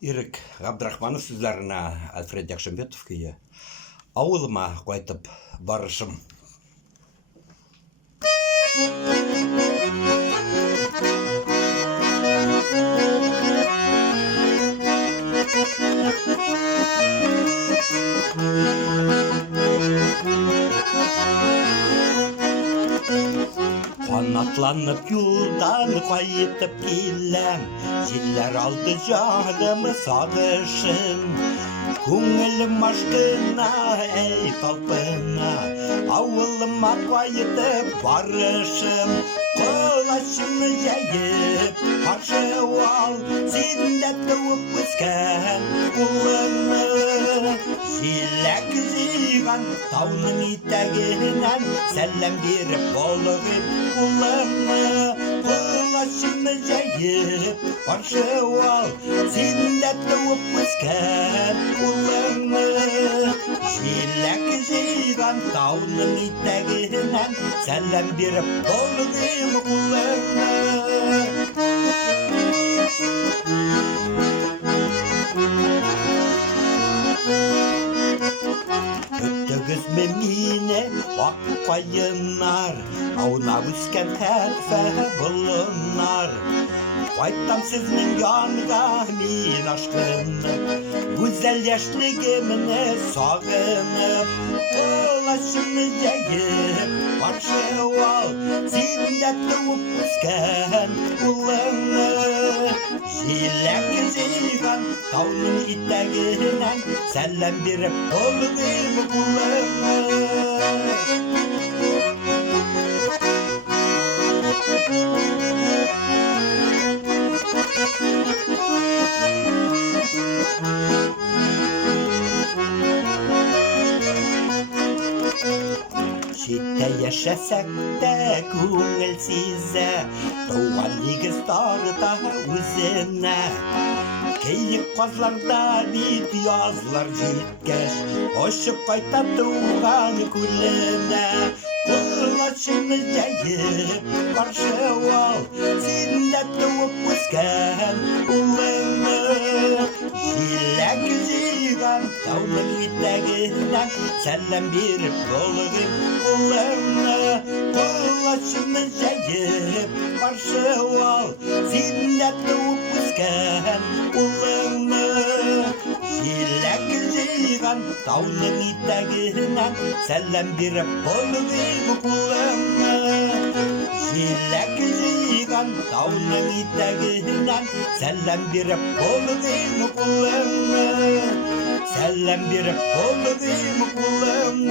Ирік Ғабдрахманов сөздеріне Альфред Яқшымбетов күйі. Ауылыма қайтып барышым. Қанатланып юлдан қайтып келем, жерлер алды жағымы сағышын. Көңілім ашқына, әй қалпына, ауылыма қайтып барышым. Қолашымы жайып, қаршы ал, сенде туып өскен ұлыны. Желек жиған тауның етегінен сәлем беріп болығын ұлыны. Қолашымы жайып, қаршы ал, сенде туып өскен ұлыны. Желек жиған тауның етегінен сәлем беріп болығын ұлыны. Өттігіз мені ақ қайынар, аунап өскен тәтфә бұлынар. Қайтам сіздің янға мен ашқынып, güzel yaşlığımını sağınıp, Dolaşımı yayıp, parça al, sende tuğup üsken ulını. Jilek jilgan tavnın iteğinden sələm berip oldum ulını. Şitte yaşasak da көңілсізі, туған егіз тарта өзіне. Кейіп қазларда бит язлар жеткеш, ұшып қайта туған күліне. Қолашымы жайып, қаршы ал, сенде туып өскен ұлыны. Желек жиған тауның етегінен сәлем беріп болығым ұлыны. Қолашымы жайып, қаршы ал, сенде туып өскен ұлыны. Желек жиған тауның етегінен сәлем беріп болығым ұлыны. Желек жиған тауның етегінен сәлем беріп болығым ұлыны. Сәлем беріп болығым ұлыны.